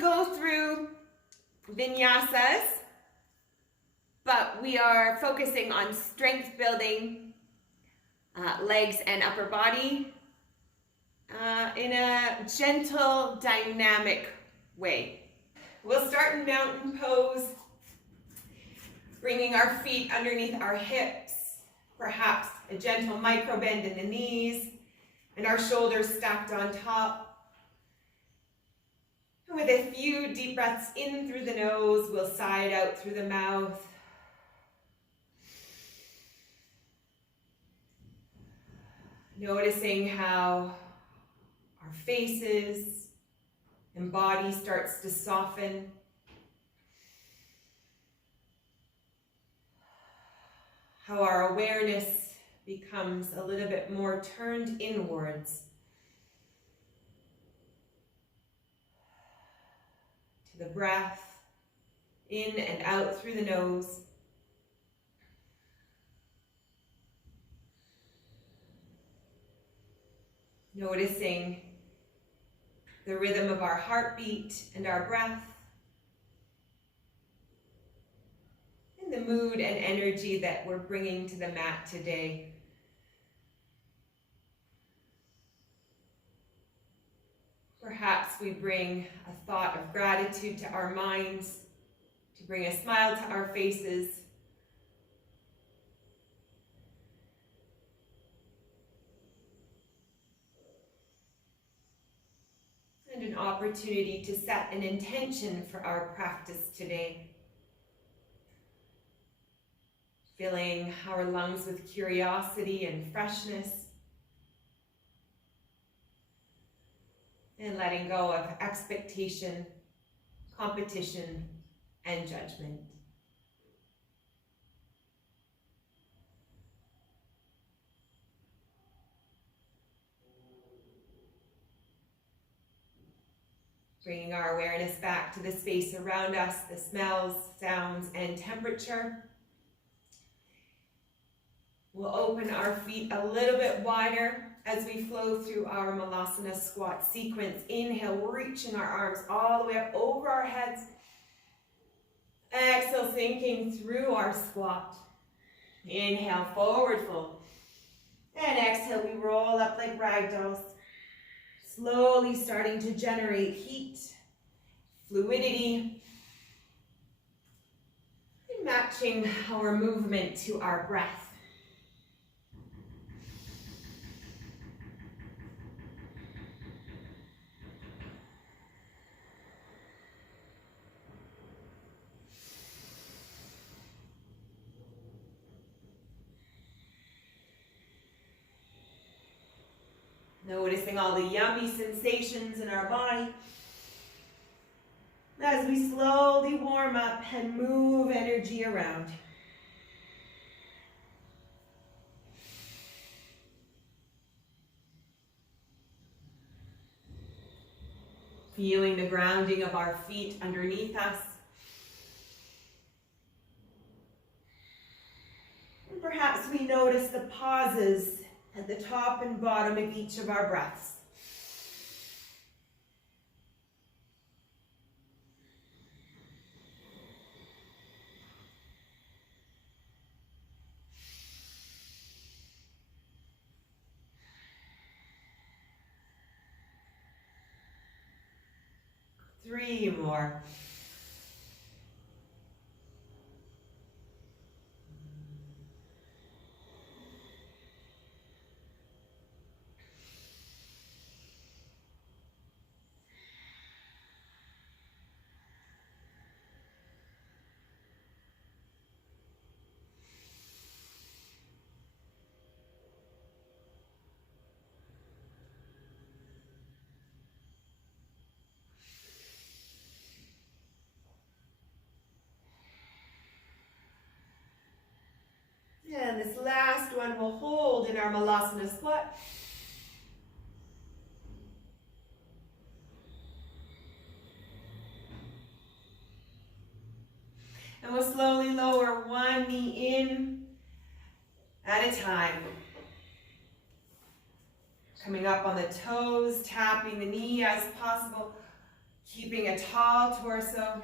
still go through Vinyasas, but we are focusing on strength building, legs and upper body in a gentle, dynamic way. We'll start in mountain pose, bringing our feet underneath our hips, perhaps a gentle micro bend in the knees, and our shoulders stacked on top. And with a few deep breaths in through the nose, we'll sigh it out through the mouth. Noticing how our faces and body starts to soften. How our awareness becomes a little bit more turned inwards to the breath in and out through the nose. Noticing the rhythm of our heartbeat and our breath, and the mood and energy that we're bringing to the mat today. Perhaps we bring a thought of gratitude to our minds, to bring a smile to our faces. And an opportunity to set an intention for our practice today. Filling our lungs with curiosity and freshness. And letting go of expectation, competition, and judgment. Bringing our awareness back to the space around us, the smells, sounds, and temperature. We'll open our feet a little bit wider as we flow through our Malasana squat sequence. Inhale, reaching our arms all the way up over our heads. Exhale, sinking through our squat. Inhale, forward fold. And exhale, we roll up like ragdolls. Slowly starting to generate heat, fluidity, and matching our movement to our breath. Noticing all the yummy sensations in our body as we slowly warm up and move energy around. Feeling the grounding of our feet underneath us. And perhaps we notice the pauses at the top and bottom of each of our breaths. Three more. And this last one we'll hold in our Malasana squat. And we'll slowly lower one knee in at a time. Coming up on the toes, tapping the knee as possible. Keeping a tall torso.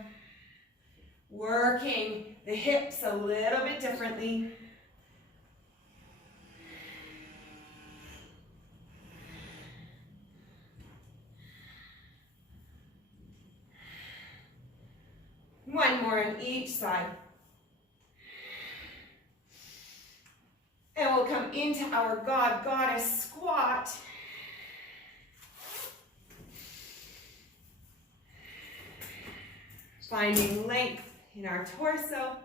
Working the hips a little bit differently. One more on each side. And we'll come into our God, Goddess squat. Finding length in our torso.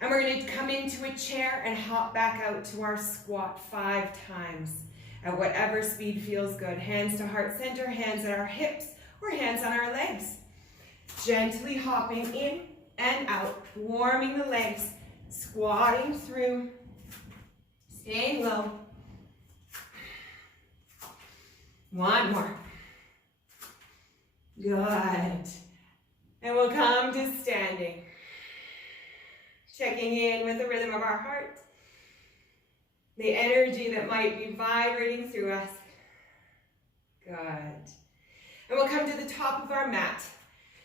And we're going to come into a chair and hop back out to our squat 5 times at whatever speed feels good. Hands to heart center, hands at our hips, or hands on our legs. Gently hopping in and out, warming the legs, squatting through, staying low. One more. Good. And we'll come to standing. Checking in with the rhythm of our heart. The energy that might be vibrating through us. Good. And we'll come to the top of our mat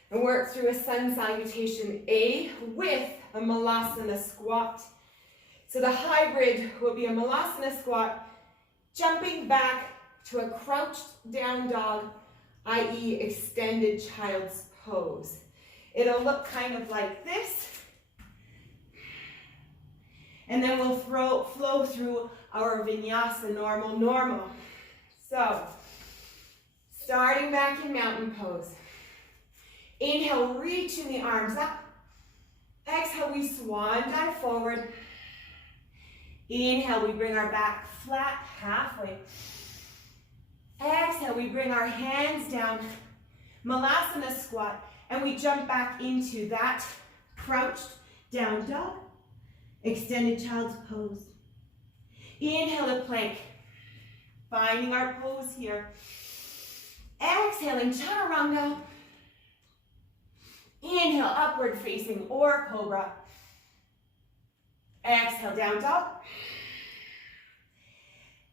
and work through a sun salutation A with a malasana squat. So the hybrid will be a malasana squat, jumping back to a crouched down dog, i.e. extended child's pose. It'll look kind of like this. And then we'll flow through our Vinyasa, normal. So, starting back in mountain pose. Inhale, reaching the arms up. Exhale, we swan dive forward. Inhale, we bring our back flat halfway. Exhale, we bring our hands down, malasana squat, and we jump back into that crouched down dog, extended child's pose. Inhale to plank, finding our pose here. Exhaling, chaturanga. Inhale, upward facing or cobra. Exhale, down dog.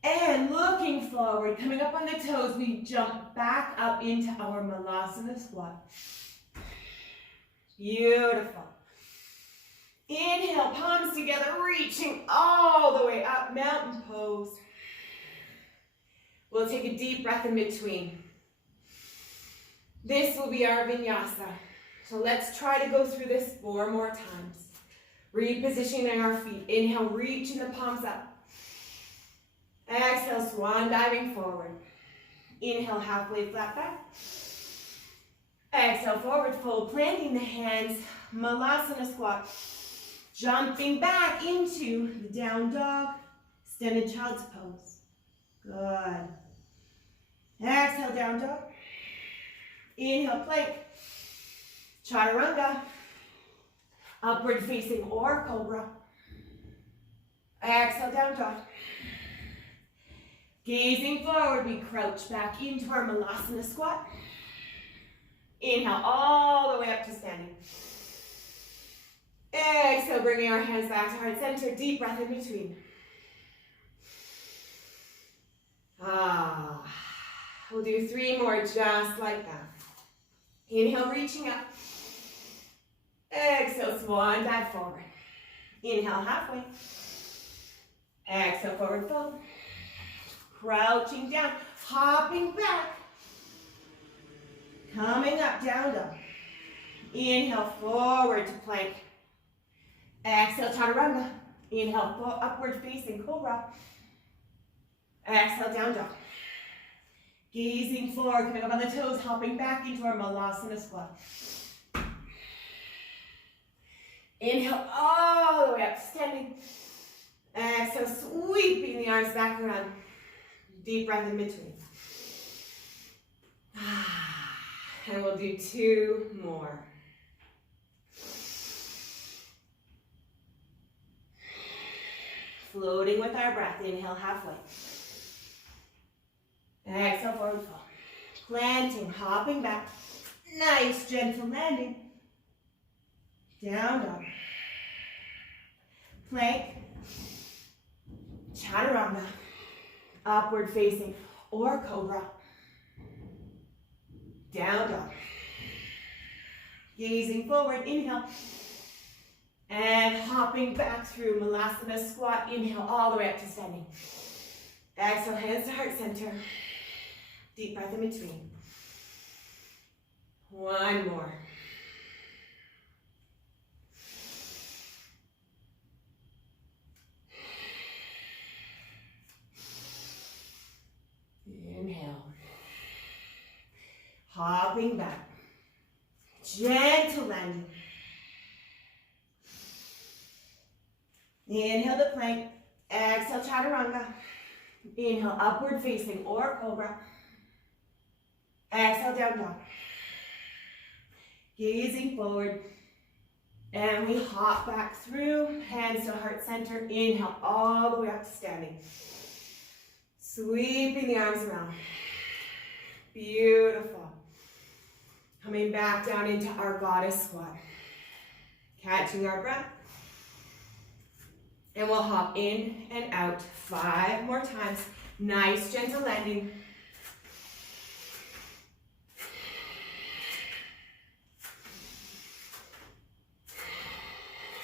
And looking forward, coming up on the toes, we jump back up into our malasana squat. Beautiful. Inhale, palms together, reaching all the way up, mountain pose. We'll take a deep breath in between. This will be our vinyasa. So let's try to go through this 4 more times. Repositioning our feet. Inhale, reaching the palms up. Exhale, swan diving forward. Inhale, halfway flat back. Exhale, forward fold, planting the hands, malasana squat. Jumping back into the down dog, extended child's pose. Good. Exhale, down dog. Inhale, plank. Chaturanga. Upward facing or cobra. Exhale, down dog. Gazing forward, we crouch back into our malasana squat. Inhale all the way up to standing. Exhale, bringing our hands back to heart center. Deep breath in between. We'll do 3 more just like that. Inhale, reaching up. Exhale, swan dive forward. Inhale, halfway. Exhale, forward fold. Crouching down, hopping back. Coming up, down dog. Inhale, forward to plank. Exhale, chaturanga. Inhale, upward facing cobra. Exhale, down dog. Gazing forward, coming up on the toes, hopping back into our malasana squat. Inhale all the way up, standing. Exhale, sweeping the arms back around. Deep breath in between. And we'll do 2 more. Floating with our breath. Inhale, halfway. Exhale, forward fold. Planting, hopping back. Nice, gentle landing. Down dog. Plank. Chaturanga. Upward facing or cobra. Down dog. Gazing forward, inhale. And hopping back through Malasana squat. Inhale all the way up to standing. Exhale, hands to heart center. Deep breath in between. One more. Inhale. Hopping back. Gentle landing. Inhale the plank. Exhale, chaturanga. Inhale, upward facing or cobra. Exhale, down dog. Gazing forward. And we hop back through. Hands to heart center. Inhale all the way up to standing. Sweeping the arms around. Beautiful. Coming back down into our goddess squat. Catching our breath. And we'll hop in and out 5 more times. Nice, gentle landing.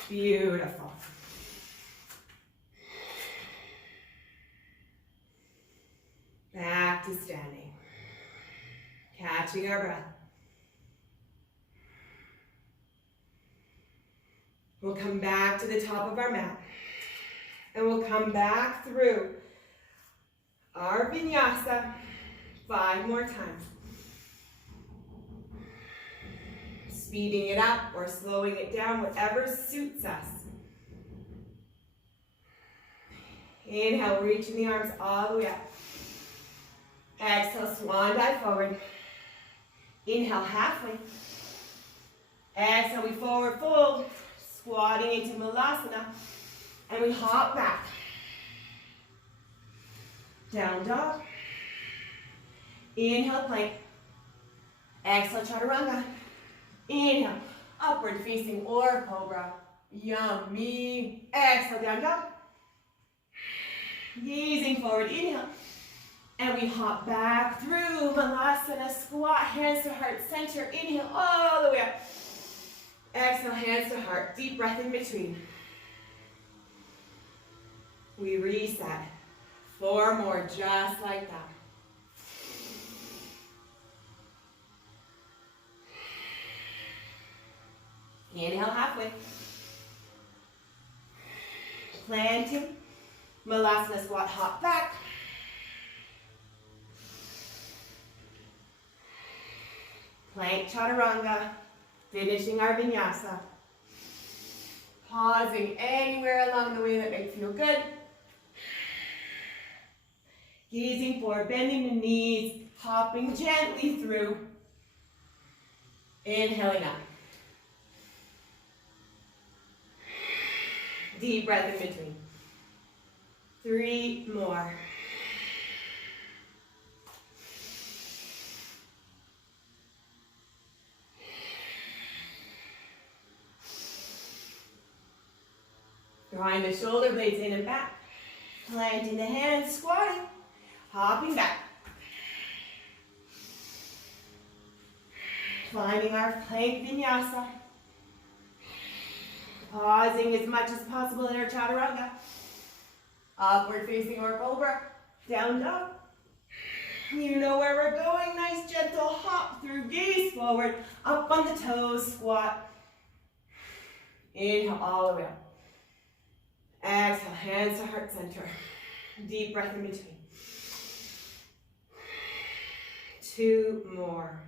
Beautiful. Back to standing. Catching our breath. We'll come back to the top of our mat. And we'll come back through our vinyasa 5 more times. Speeding it up or slowing it down, whatever suits us. Inhale, reaching the arms all the way up. Exhale, swan dive forward. Inhale, halfway. Exhale, we forward fold, squatting into Malasana. And we hop back. Down dog. Inhale, plank. Exhale, chaturanga. Inhale, upward facing or cobra. Yummy. Exhale, down dog. Gazing forward, inhale. And we hop back through Malasana squat, hands to heart center. Inhale all the way up. Exhale, hands to heart. Deep breath in between. We reset. 4 more, just like that. Inhale halfway. Planting. Malasana squat, hop back. Plank chaturanga. Finishing our vinyasa. Pausing anywhere along the way that makes you feel good. Gazing forward, bending the knees, hopping gently through. Inhaling up. Deep breath in between. 3 more. Drawing the shoulder blades in and back. Planting the hands, squatting. Hopping back. Finding our plank vinyasa. Pausing as much as possible in our chaturanga. Upward facing or cobra. Down dog. You know where we're going. Nice gentle hop through. Gaze forward. Up on the toes. Squat. Inhale all the way up. Exhale. Hands to heart center. Deep breath in between. 2 more.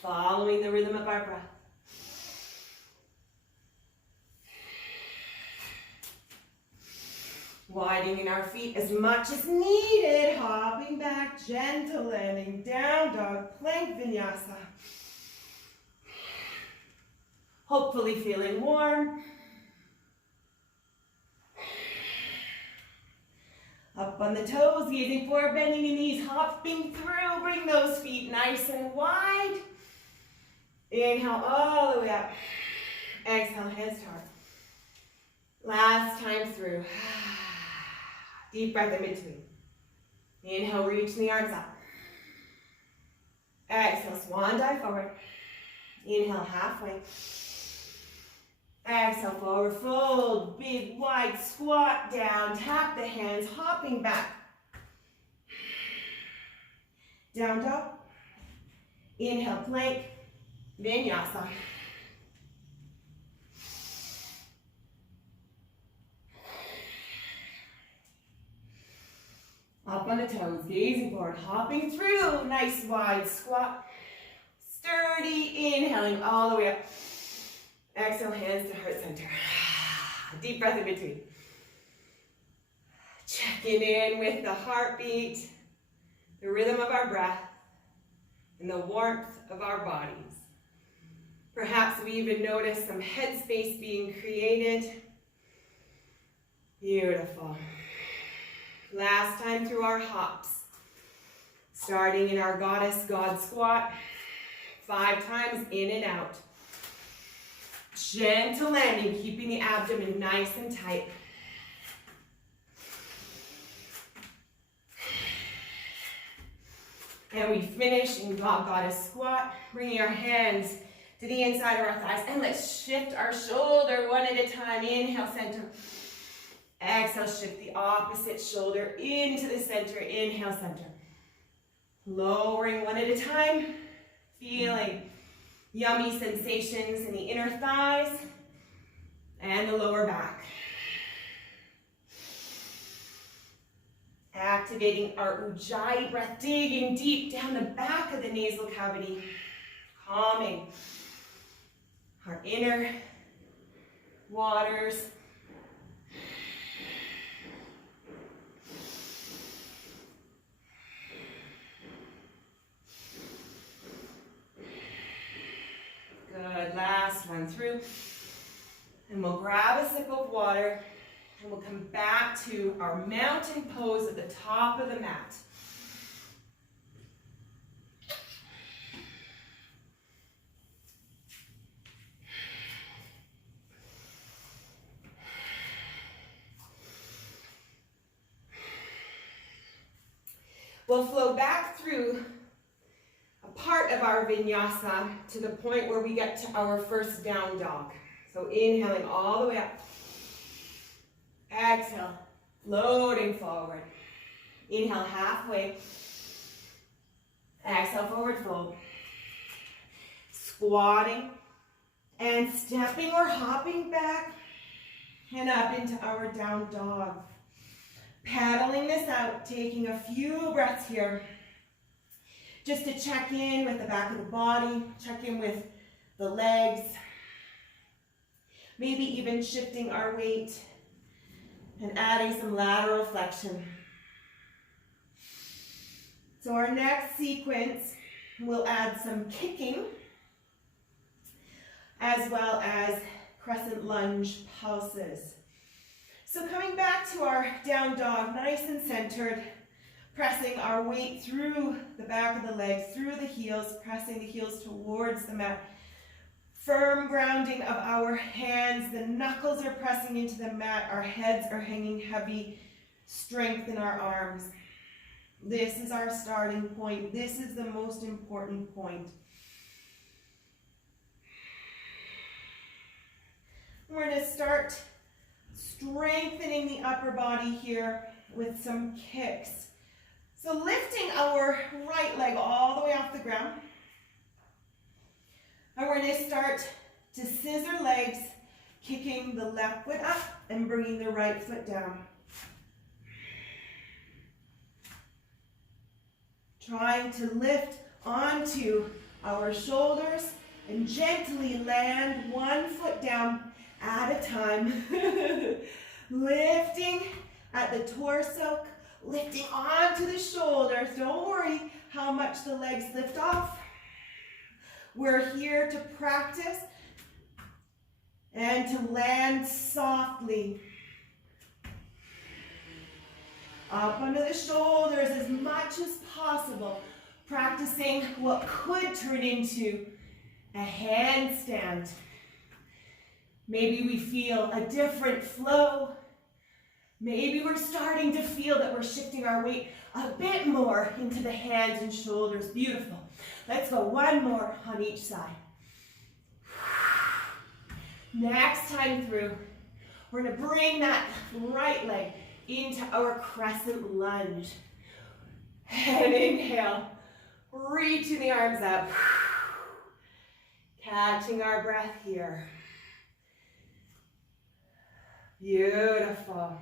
Following the rhythm of our breath. Widening our feet as much as needed. Hopping back, gentle landing, down dog, plank vinyasa. Hopefully feeling warm. Up on the toes, gazing forward, bending the knees, hopping through. Bring those feet nice and wide. Inhale all the way up. Exhale, hands to heart. Last time through. Deep breath in between. Inhale, reach the arms up. Exhale, swan dive forward. Inhale, halfway. Exhale, forward fold. Big, wide squat down. Tap the hands, hopping back. Down dog. Inhale, plank. Vinyasa. Up on the toes, gazing forward, hopping through. Nice wide squat. Sturdy, inhaling all the way up. Exhale, hands to heart center. Deep breath in between. Checking in with the heartbeat, the rhythm of our breath, and the warmth of our bodies. Perhaps we even notice some headspace being created. Beautiful. Last time through our hops. Starting in our goddess God squat. 5 times in and out. Gentle landing, keeping the abdomen nice and tight. And we finish in God Goddess squat, bringing our hands to the inside of our thighs. And let's shift our shoulder one at a time. Inhale, center. Exhale, shift the opposite shoulder into the center. Inhale, center. Lowering one at a time. Feeling yummy sensations in the inner thighs and the lower back. Activating our Ujjayi breath, digging deep down the back of the nasal cavity. Calming our inner waters. Good, last one through. And we'll grab a sip of water and we'll come back to our mountain pose at the top of the mat. We'll flow back through a part of our vinyasa to the point where we get to our first down dog. So inhaling all the way up. Exhale, floating forward. Inhale halfway. Exhale, forward fold. Squatting and stepping or hopping back and up into our down dog. Paddling this out, taking a few breaths here. Just to check in with the back of the body, check in with the legs. Maybe even shifting our weight and adding some lateral flexion. So our next sequence, we'll add some kicking as well as crescent lunge pulses. So coming back to our down dog, nice and centered, pressing our weight through the back of the legs, through the heels, pressing the heels towards the mat. Firm grounding of our hands, the knuckles are pressing into the mat, our heads are hanging heavy, strength in our arms. This is our starting point. This is the most important point. We're going to start strengthening the upper body here with some kicks. So lifting our right leg all the way off the ground. And we're going to start to scissor legs, kicking the left foot up and bringing the right foot down. Trying to lift onto our shoulders and gently land one foot down at a time. Lifting at the torso, lifting onto the shoulders. Don't worry how much the legs lift off. We're here to practice and to land softly. Up under the shoulders as much as possible. Practicing what could turn into a handstand. Maybe we feel a different flow Maybe we're starting to feel that we're shifting our weight a bit more into the hands and shoulders. Beautiful. Let's go one more on each side. Next time through, we're going to bring that right leg into our crescent lunge. And inhale, reaching the arms up. Catching our breath here. Beautiful.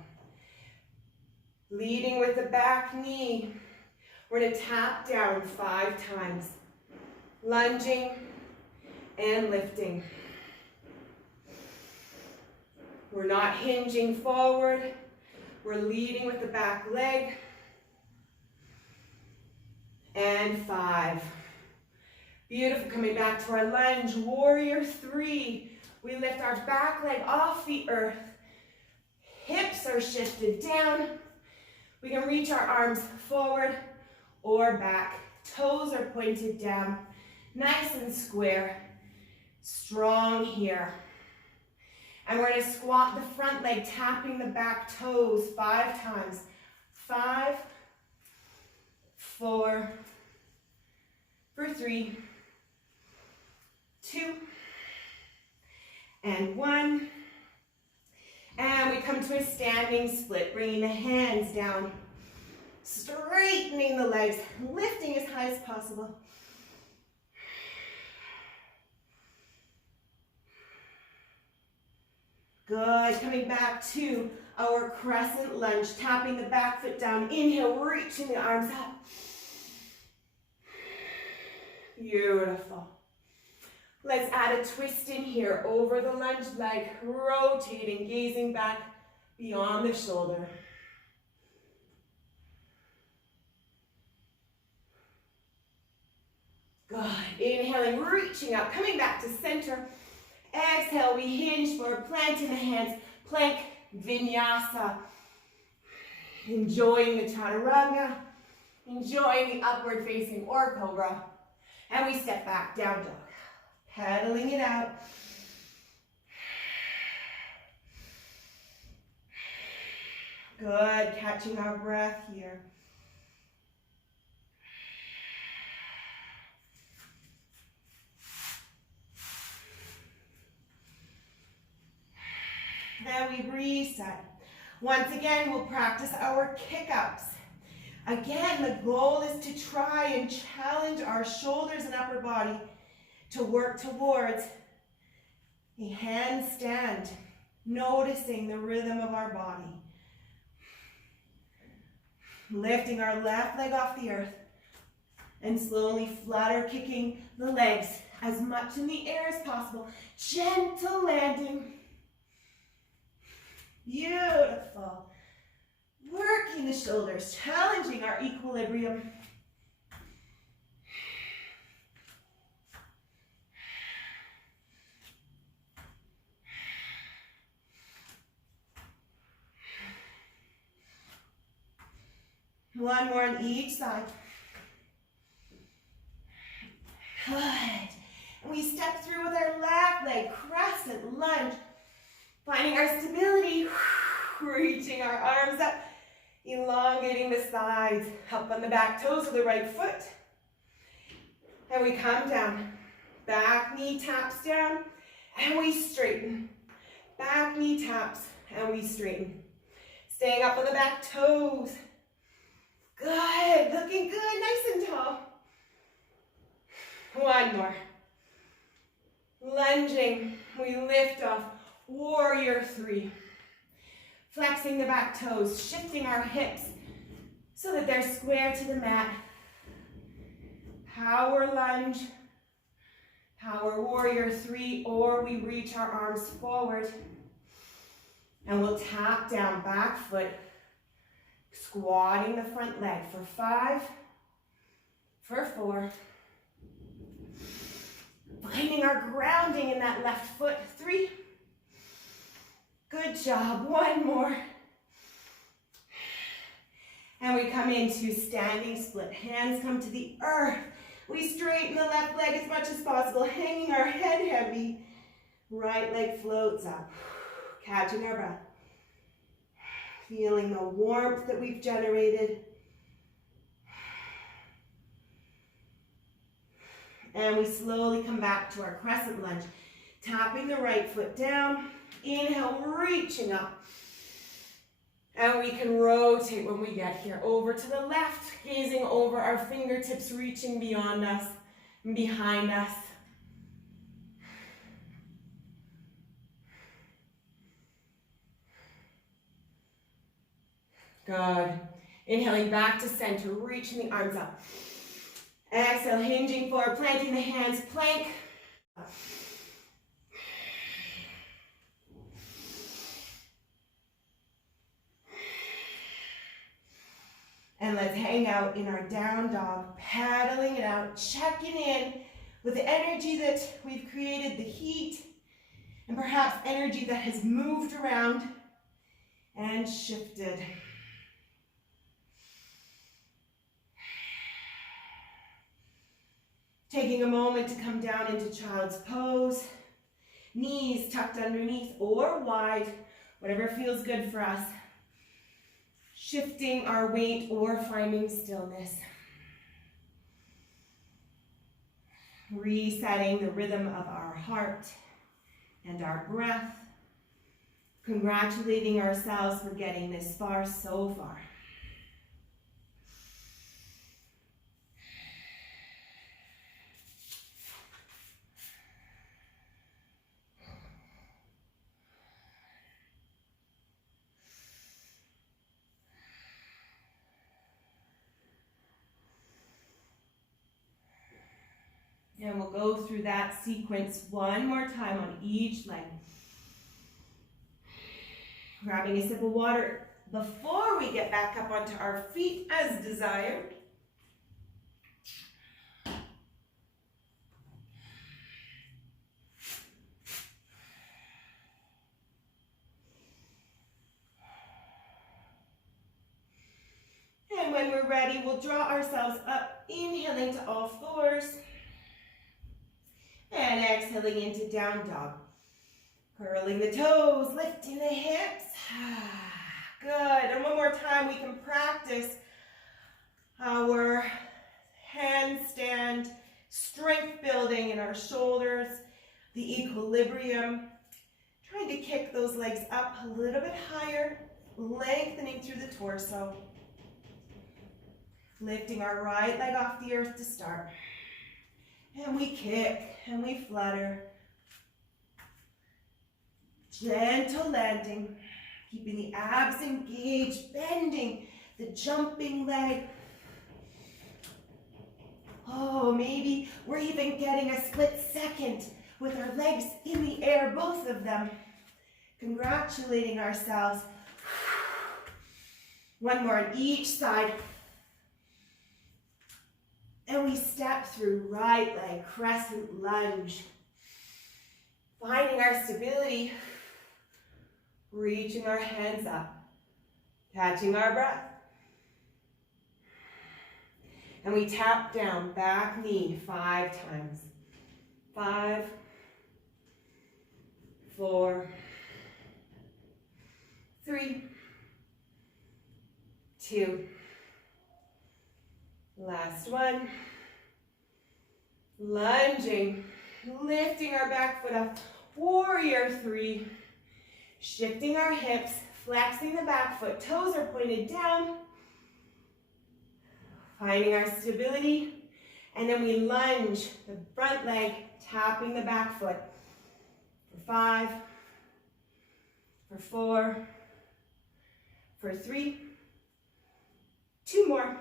Leading with the back knee. We're going to tap down 5 times. Lunging and lifting. We're not hinging forward. We're leading with the back leg. And 5. Beautiful. Coming back to our lunge. Warrior 3. We lift our back leg off the earth. Hips are shifted down. We can reach our arms forward or back. Toes are pointed down. Nice and square. Strong here. And we're going to squat the front leg, tapping the back toes 5 times. 5, 4, for 3, 2, and 1. And we come to a standing split, bringing the hands down, straightening the legs, lifting as high as possible. Good, coming back to our crescent lunge, tapping the back foot down. Inhale, reaching the arms up. Beautiful. Let's add a twist in here over the lunge leg, rotating, gazing back beyond the shoulder. Good. Inhaling, reaching up, coming back to center. Exhale, we hinge forward, planting the hands, plank, Vinyasa. Enjoying the chaturanga, enjoying the upward facing or cobra. And we step back, down dog. Pedaling it out. Good, catching our breath here. Then we reset. Once again, we'll practice our kick-ups. Again, the goal is to try and challenge our shoulders and upper body to work towards a handstand, noticing the rhythm of our body. Lifting our left leg off the earth and slowly flutter kicking the legs as much in the air as possible. Gentle landing. Beautiful. Working the shoulders, challenging our equilibrium. One more on each side. Good. And we step through with our left leg, crescent lunge. Finding our stability, reaching our arms up, elongating the sides, up on the back toes of the right foot. And we come down. Back knee taps down, and we straighten. Back knee taps, and we straighten. Staying up on the back toes. Good, looking good, nice and tall. One more. Lunging, we lift off. Warrior 3. Flexing the back toes, shifting our hips so that they're square to the mat. Power lunge, power warrior 3, or we reach our arms forward. And we'll tap down back foot, squatting the front leg for 5, for 4. Finding our grounding in that left foot, 3. Good job, one more. And we come into standing split. Hands come to the earth. We straighten the left leg as much as possible, hanging our head heavy. Right leg floats up, catching our breath. Feeling the warmth that we've generated. And we slowly come back to our crescent lunge. Tapping the right foot down. Inhale, reaching up. And we can rotate when we get here. Over to the left, gazing over our fingertips, reaching beyond us and behind us. Good. Inhaling back to center, reaching the arms up. Exhale, hinging forward, planting the hands, plank. And let's hang out in our down dog, paddling it out, checking in with the energy that we've created, the heat, and perhaps energy that has moved around and shifted. Taking a moment to come down into child's pose, knees tucked underneath or wide, whatever feels good for us. Shifting our weight or finding stillness. Resetting the rhythm of our heart and our breath. Congratulating ourselves for getting this far so far. And we'll go through that sequence one more time on each leg. Grabbing a sip of water before we get back up onto our feet as desired. And when we're ready, we'll draw ourselves up, inhaling to all fours. And exhaling into down dog. Curling the toes, lifting the hips. Good. And one more time, we can practice our handstand strength building in our shoulders, the equilibrium. Trying to kick those legs up a little bit higher, lengthening through the torso. Lifting our right leg off the earth to start. And we kick and we flutter. Gentle landing, keeping the abs engaged, bending the jumping leg. Oh, maybe we're even getting a split second with our legs in the air, both of them. Congratulating ourselves. One more on each side. And we step through right leg, crescent lunge. Finding our stability. Reaching our hands up. Catching our breath. And we tap down, back knee 5 times. 5, 4, 3, 2. Last one. Lunging, lifting our back foot up. Warrior 3. Shifting our hips, flexing the back foot. Toes are pointed down. Finding our stability. And then we lunge the front leg, tapping the back foot. For 5, for 4, for 3. 2 more.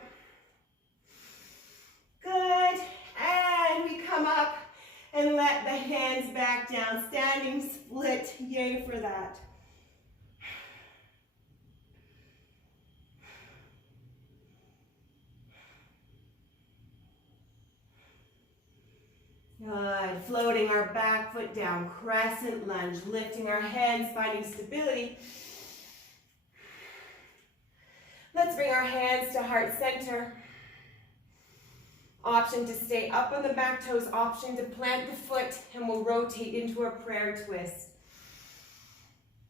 Good, and we come up and let the hands back down, standing split, yay for that. Good, floating our back foot down, crescent lunge, lifting our hands, finding stability. Let's bring our hands to heart center. Option to stay up on the back toes, option to plant the foot, and we'll rotate into a prayer twist.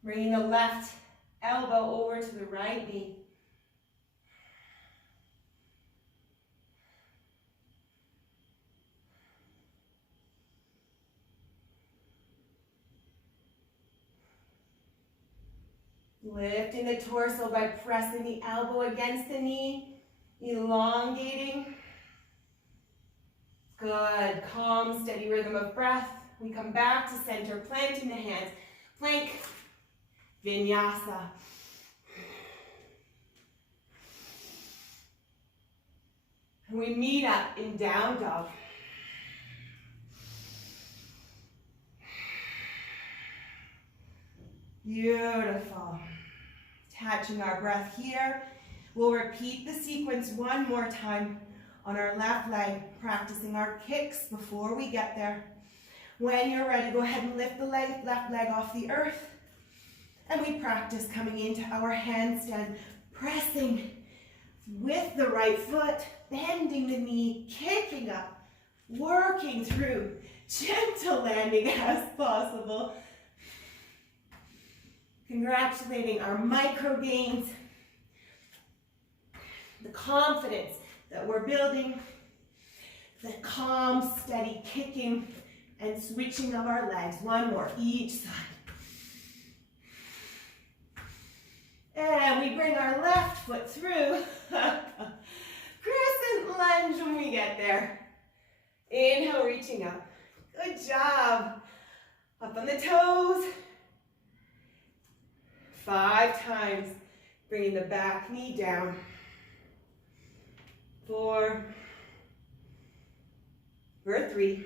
Bringing the left elbow over to the right knee. Lifting the torso by pressing the elbow against the knee, elongating. Good, calm, steady rhythm of breath. We come back to center, planting the hands. Plank, Vinyasa. And we meet up in down dog. Beautiful. Catching our breath here. We'll repeat the sequence one more time on our left leg, practicing our kicks before we get there. When you're ready, go ahead and lift the left leg off the earth. And we practice coming into our handstand, pressing with the right foot, bending the knee, kicking up, working through, gentle landing as possible. Congratulating our micro gains, the confidence that we're building, the calm, steady kicking and switching of our legs. One more, each side. And we bring our left foot through. Crescent lunge when we get there. Inhale, reaching up. Good job. Up on the toes. 5 times. Bringing the back knee down. 4. For 3.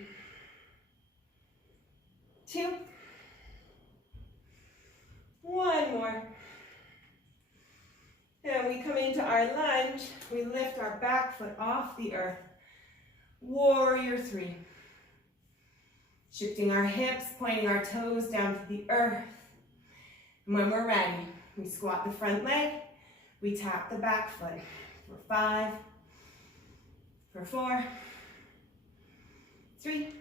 2. 1 more. And we come into our lunge. We lift our back foot off the earth. Warrior 3. Shifting our hips, pointing our toes down to the earth. And when we're ready, we squat the front leg. We tap the back foot. For 5. For 4. 3.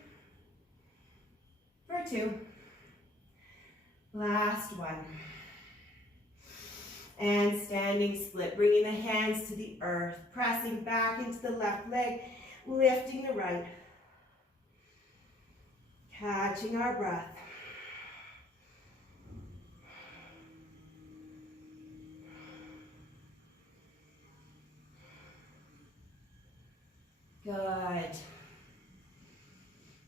For 2. Last one. And standing split, bringing the hands to the earth, pressing back into the left leg, lifting the right. Catching our breath. Good.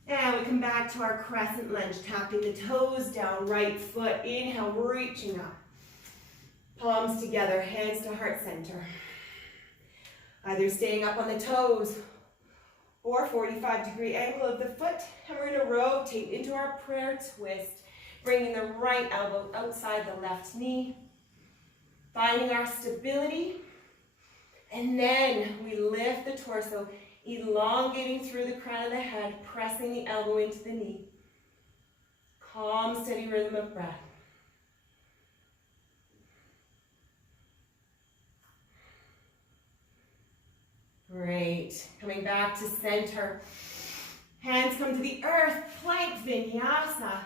And we come back to our crescent lunge, tapping the toes down, right foot, inhale, reaching up. Palms together, hands to heart center. Either staying up on the toes or 45-degree angle of the foot. And we're going to rotate into our prayer twist, bringing the right elbow outside the left knee, finding our stability. And then we lift the torso, elongating through the crown of the head, pressing the elbow into the knee. Calm, steady rhythm of breath. Great. Coming back to center. Hands come to the earth. Plank Vinyasa.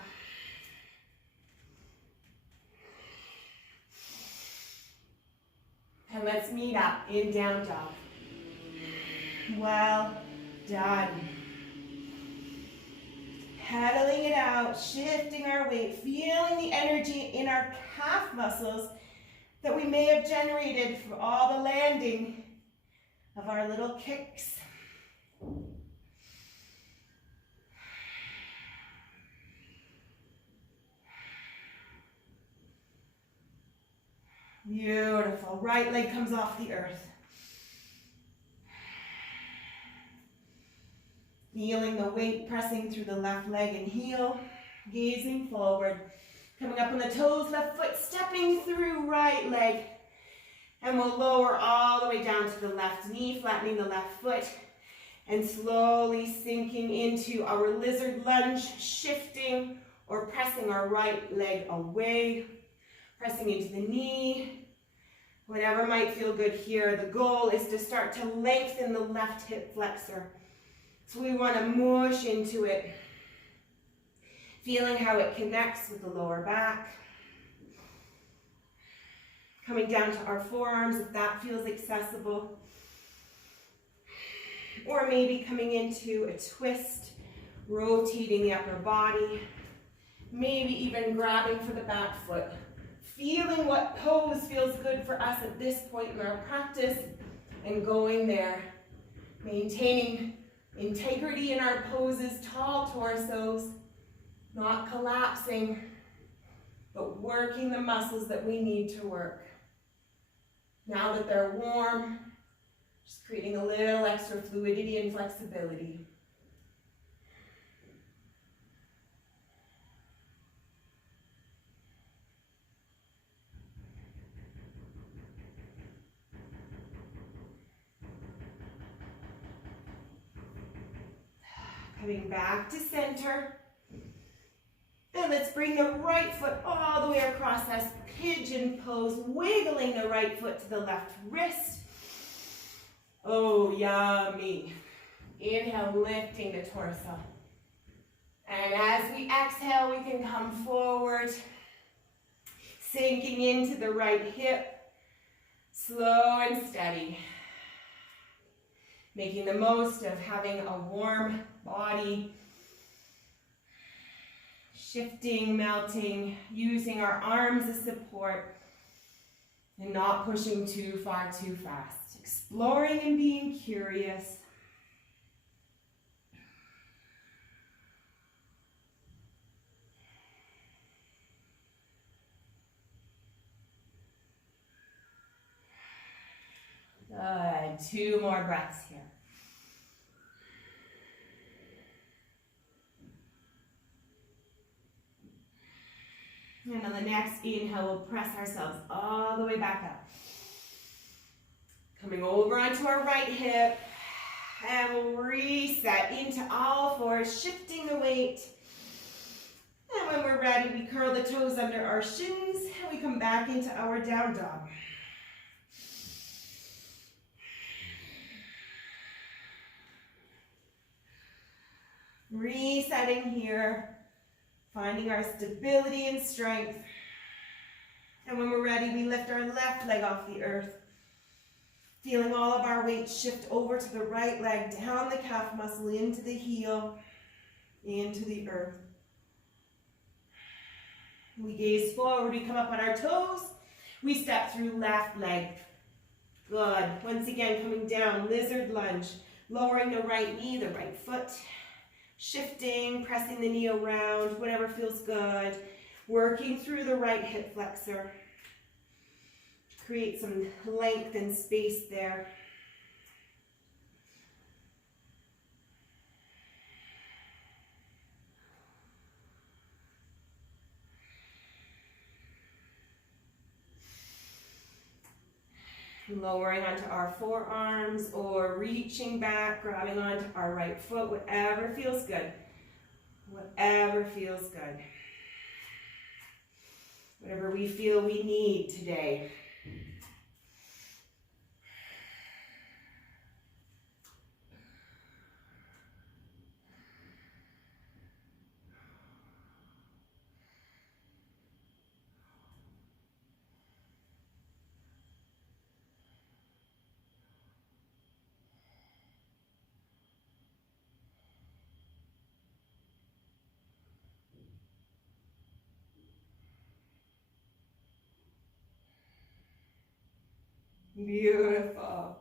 And let's meet up in down dog. Well done. Pedaling it out, shifting our weight, feeling the energy in our calf muscles that we may have generated from all the landing of our little kicks. Beautiful. Right leg comes off the earth. Feeling the weight pressing through the left leg and heel. Gazing forward. Coming up on the toes, left foot stepping through right leg. And we'll lower all the way down to the left knee, flattening the left foot. And slowly sinking into our lizard lunge, shifting or pressing our right leg away. Pressing into the knee. Whatever might feel good here. The goal is to start to lengthen the left hip flexor. So we want to mush into it. Feeling how it connects with the lower back. Coming down to our forearms if that feels accessible. Or maybe coming into a twist, rotating the upper body. Maybe even grabbing for the back foot. Feeling what pose feels good for us at this point in our practice and going there. Maintaining integrity in our poses, tall torsos, not collapsing, but working the muscles that we need to work. Now that they're warm, just creating a little extra fluidity and flexibility. Coming back to center. And let's bring the right foot all the way across us, pigeon pose, wiggling the right foot to the left wrist. Oh, yummy. Inhale, lifting the torso. And as we exhale, we can come forward, sinking into the right hip, slow and steady. Making the most of having a warm body. Shifting, melting, using our arms as support, and not pushing too far, too fast. Exploring and being curious. Good. 2 more breaths here. And on the next inhale, we'll press ourselves all the way back up. Coming over onto our right hip. And we'll reset into all fours, shifting the weight. And when we're ready, we curl the toes under our shins and we come back into our down dog. Resetting here. Finding our stability and strength. And when we're ready, we lift our left leg off the earth. Feeling all of our weight shift over to the right leg, down the calf muscle, into the heel, into the earth. We gaze forward, we come up on our toes. We step through left leg. Good. Once again, coming down, lizard lunge. Lowering the right knee, the right foot. Shifting, pressing the knee around, whatever feels good. Working through the right hip flexor. Create some length and space there. Lowering onto our forearms or reaching back, grabbing onto our right foot, whatever feels good. Whatever feels good. Whatever we feel we need today. Beautiful.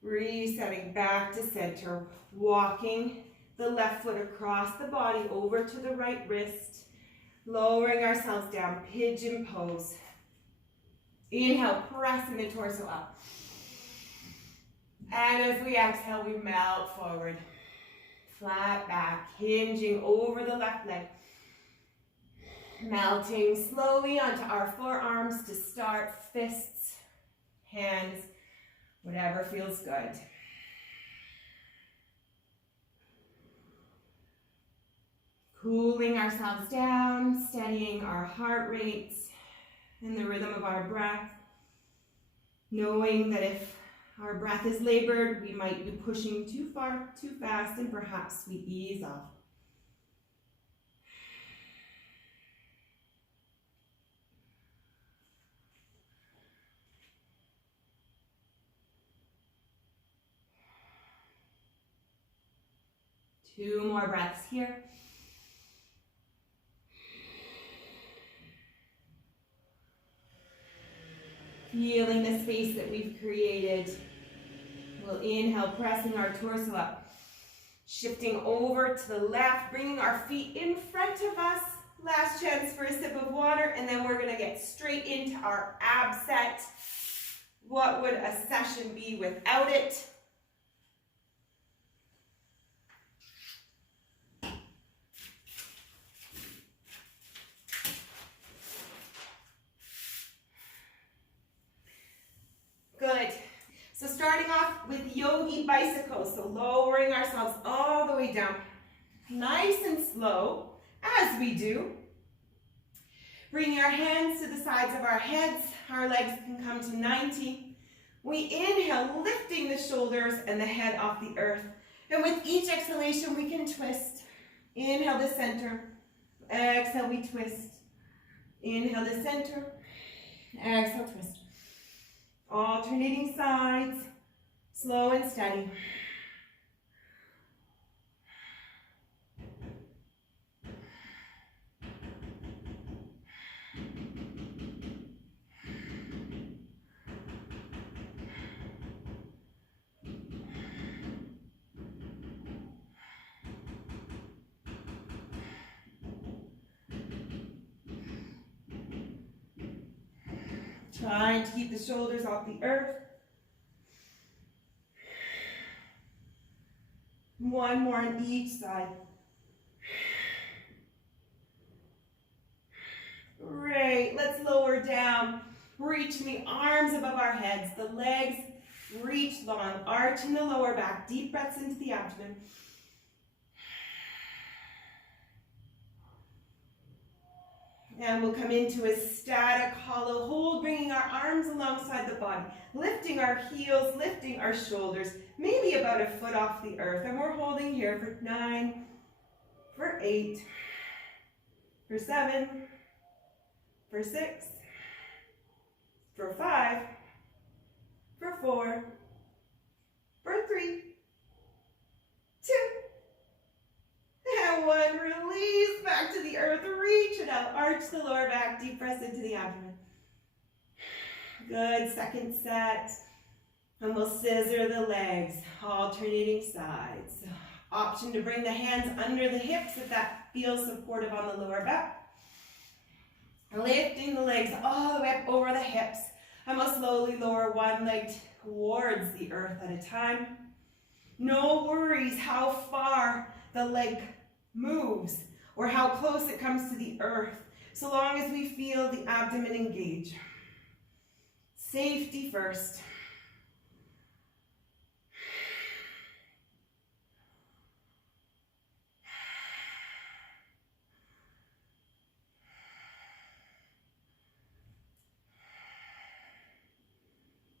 Resetting back to center, walking the left foot across the body over to the right wrist, lowering ourselves down, pigeon pose. Inhale, pressing the torso up. And as we exhale, we melt forward. Flat back, hinging over the left leg. Melting slowly onto our forearms to start, fists, hands, whatever feels good. Cooling ourselves down, steadying our heart rates and the rhythm of our breath. Knowing that if our breath is labored, we might be pushing too far, too fast, and perhaps we ease off. 2 more breaths here. Feeling the space that we've created. We'll inhale, pressing our torso up. Shifting over to the left, bringing our feet in front of us. Last chance for a sip of water, and then we're gonna get straight into our ab set. What would a session be without it? Good. So starting off with yogi bicycles, so lowering ourselves all the way down. Nice and slow, as we do. Bringing our hands to the sides of our heads. Our legs can come to 90. We inhale, lifting the shoulders and the head off the earth. And with each exhalation, we can twist. Inhale to center. Exhale, we twist. Inhale to center. Exhale, twist. Alternating sides, slow and steady. Trying to keep the shoulders off the earth. One more on each side. Great. Let's lower down. Reaching the arms above our heads. The legs reach long. Arching the lower back. Deep breaths into the abdomen. And we'll come into a static hollow hold, bringing our arms alongside the body, lifting our heels, lifting our shoulders, maybe about a foot off the earth. And we're holding here for 9, for 8, for 7, for 6, for 5, for 4, for 3, 2, and 1. Release back to the earth. Reach it out. Arch the lower back. Deep press into the abdomen. Good. Second set. And we'll scissor the legs. Alternating sides. Option to bring the hands under the hips if that feels supportive on the lower back. Lifting the legs all the way up over the hips. And we'll slowly lower one leg towards the earth at a time. No worries how far the leg moves or how close it comes to the earth, so long as we feel the abdomen engage. Safety first.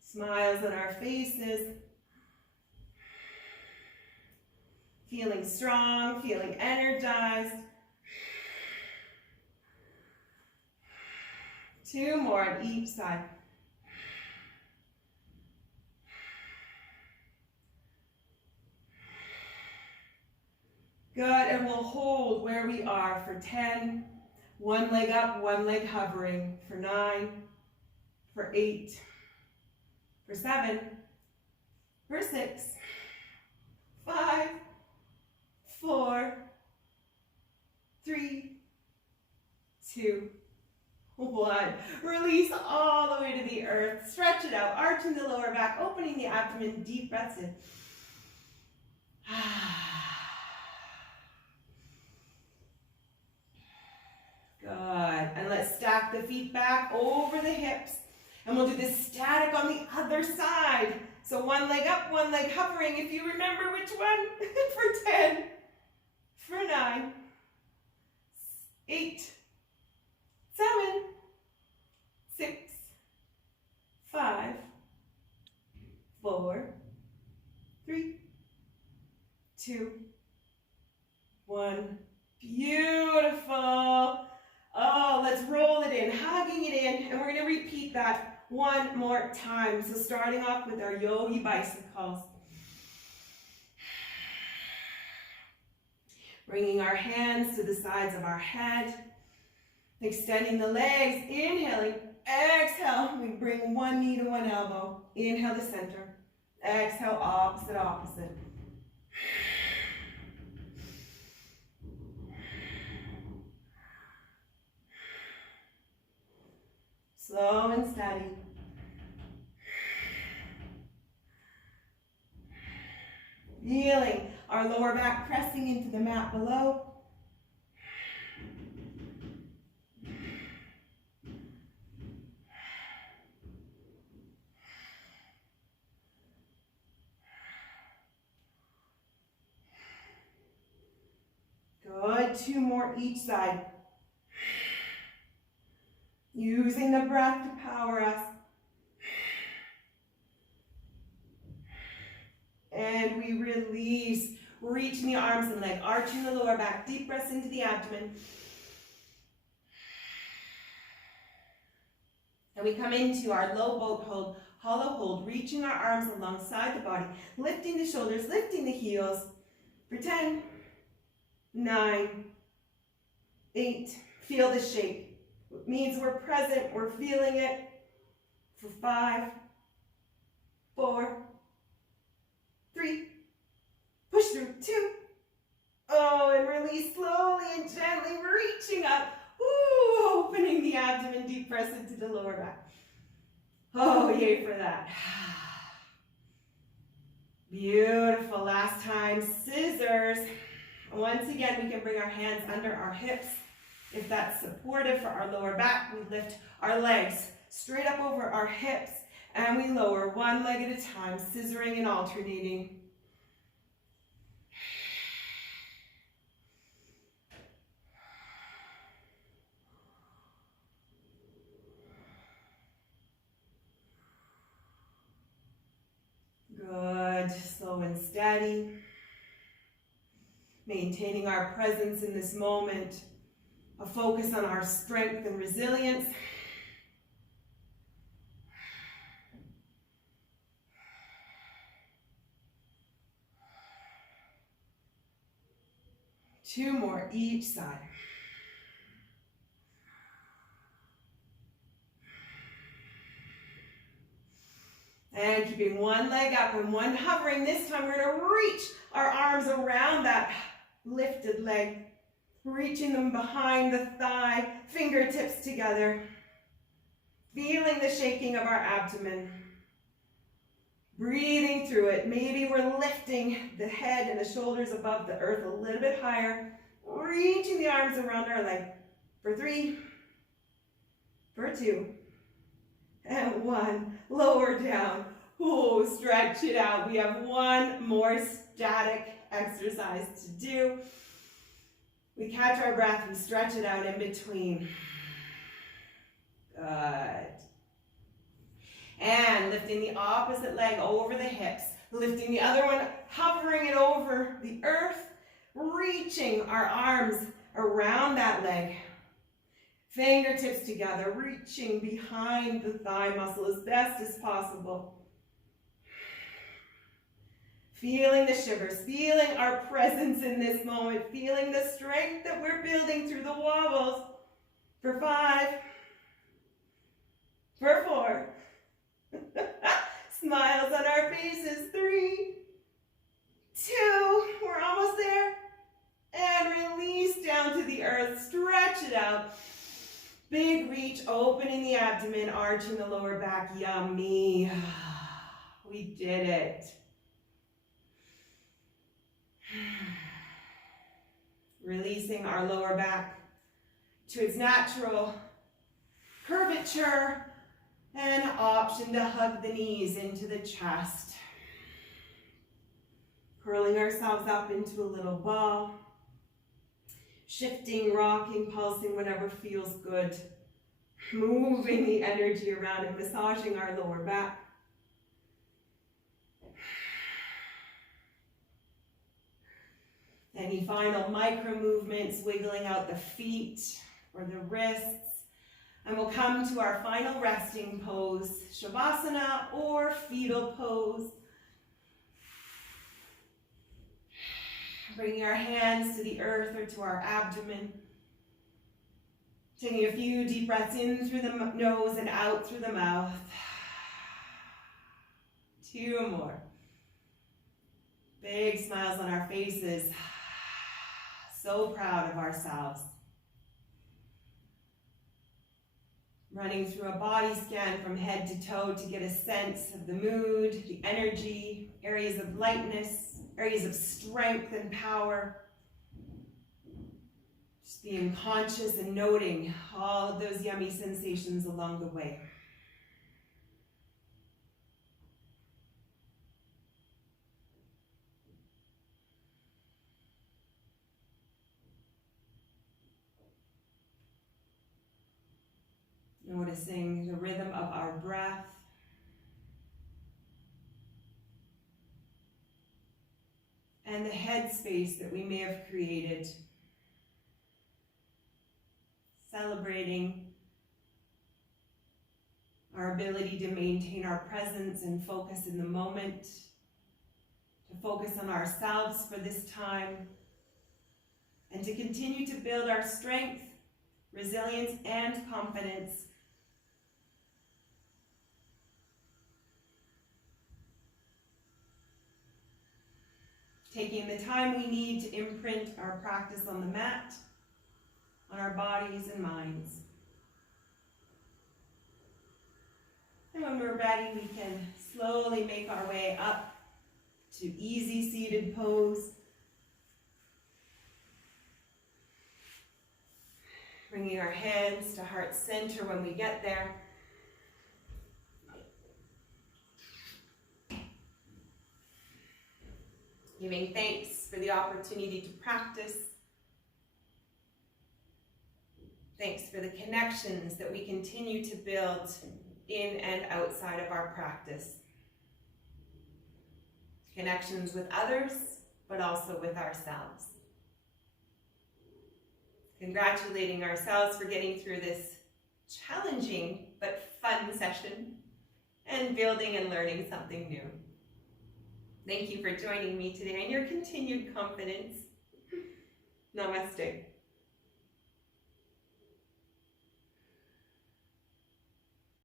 Smiles on our faces. Feeling strong, feeling energized. 2 more on each side. Good, and we'll hold where we are for 10. One leg up, one leg hovering. For 9, for 8, for 7, for 6, 5, 4, 3, 2, 1. Release all the way to the earth. Stretch it out, arching the lower back, opening the abdomen, deep breaths in. Good. And let's stack the feet back over the hips. And we'll do this static on the other side. So one leg up, one leg hovering. If you remember which one. For 10. For 9, 8, 7, 6, 5, 4, 3, 2, 1. Beautiful. Oh, let's roll it in, hugging it in, and we're going to repeat that one more time. So starting off with our yogi bicycles. Bringing our hands to the sides of our head. Extending the legs, inhaling. Exhale, we bring one knee to one elbow. Inhale to center. Exhale, opposite, opposite. Slow and steady. Feeling our lower back pressing into the mat below. Good, 2 more each side. Using the breath to power us. And we release, reaching the arms and leg, arching the lower back, deep breaths into the abdomen. And we come into our low boat hold, hollow hold, reaching our arms alongside the body, lifting the shoulders, lifting the heels for 10, 9, 8, feel the shake. It means we're present, we're feeling it for 5, 4, 3, push through, 2, oh, and release slowly and gently, reaching up, ooh, opening the abdomen, deep press into the lower back. Oh, yay for that. Beautiful, last time, scissors. Once again, we can bring our hands under our hips. If that's supportive for our lower back, we lift our legs straight up over our hips and we lower one leg at a time, scissoring and alternating. Good, slow and steady. Maintaining our presence in this moment. A focus on our strength and resilience. Two more each side. And keeping one leg up and one hovering. This time we're going to reach our arms around that lifted leg. Reaching them behind the thigh, fingertips together. Feeling the shaking of our abdomen. Breathing through it. Maybe we're lifting the head and the shoulders above the earth a little bit higher. Reaching the arms around our leg. For 3, for 2, and 1. Lower down. Oh, stretch it out. We have one more static exercise to do. We catch our breath, we stretch it out in between. Good. And lifting the opposite leg over the hips. Lifting the other one, hovering it over the earth. Reaching our arms around that leg. Fingertips together, reaching behind the thigh muscle as best as possible. Feeling the shivers, feeling our presence in this moment, feeling the strength that we're building through the wobbles. For 5, for 4, smiles on our faces. 3, 2, we're almost there. And release down to the earth, stretch it out. Big reach, opening the abdomen, arching the lower back. Yummy. We did it. Releasing our lower back to its natural curvature and option to hug the knees into the chest. Curling ourselves up into a little ball. Shifting, rocking, pulsing, whatever feels good. Moving the energy around and massaging our lower back. Any final micro movements, wiggling out the feet or the wrists. And we'll come to our final resting pose, Shavasana or fetal pose. Bringing our hands to the earth or to our abdomen. Taking a few deep breaths in through the nose and out through the mouth. 2 more. Big smiles on our faces. So proud of ourselves. Running through a body scan from head to toe to get a sense of the mood, the energy, areas of lightness, areas of strength and power. Just being conscious and noting all of those yummy sensations along the way. Noticing the rhythm of our breath. And the headspace that we may have created. Celebrating our ability to maintain our presence and focus in the moment. To focus on ourselves for this time. And to continue to build our strength, resilience, and confidence. Taking the time we need to imprint our practice on the mat, on our bodies and minds. And when we're ready, we can slowly make our way up to easy seated pose. Bringing our hands to heart center when we get there. Giving thanks for the opportunity to practice. Thanks for the connections that we continue to build in and outside of our practice. Connections with others, but also with ourselves. Congratulating ourselves for getting through this challenging but fun session and building and learning something new. Thank you for joining me today and your continued confidence. Namaste.